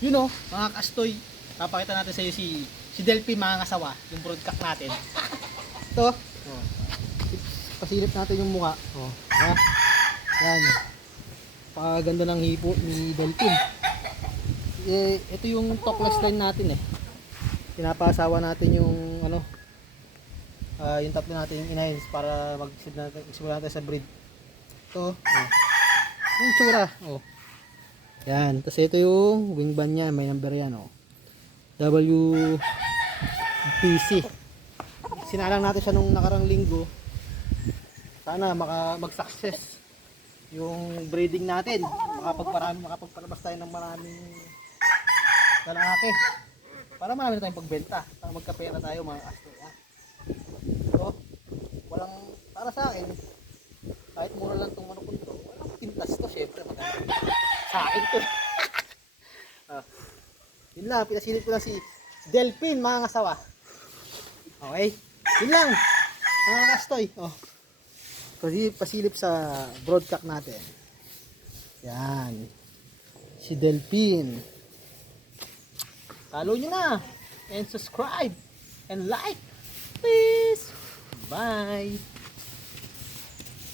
Yun o, mga kastoy. Papakita natin sa iyo si si Delphi mga ngasawa, yung broadcast natin. Ito. Oh. Pasilip natin yung mukha. Oh. Yan. Yan. Pakaganda ng hipo ni Delphi. Eh, ito yung talkless line natin eh. Pinapasawa natin yung ano, ah yung tatlo natin yung inahins para magsimula natin, natin sa breed. Ito. Oh. Yung tsura. Oh. Yan. Tapos ito yung wing band niya. May number yan. Oh. WPC. Sinalang natin siya nung nakarang linggo. Sana maka, mag-success yung breeding natin. Makapagparami, makapagpalabas tayo ng maraming lalaki. Para marami na tayong pagbenta. Para magkapera tayo mga asto. Ha? So, Sa akin to. ah, yun lang, pinasilip ko lang si Delphin, mga kasawa. Okay? Yun lang. Mga kastoy. Oh. Pasi- pasilip sa broadcast natin. Yan. Si Delphin. Follow nyo na. And subscribe. And like. Please. Bye.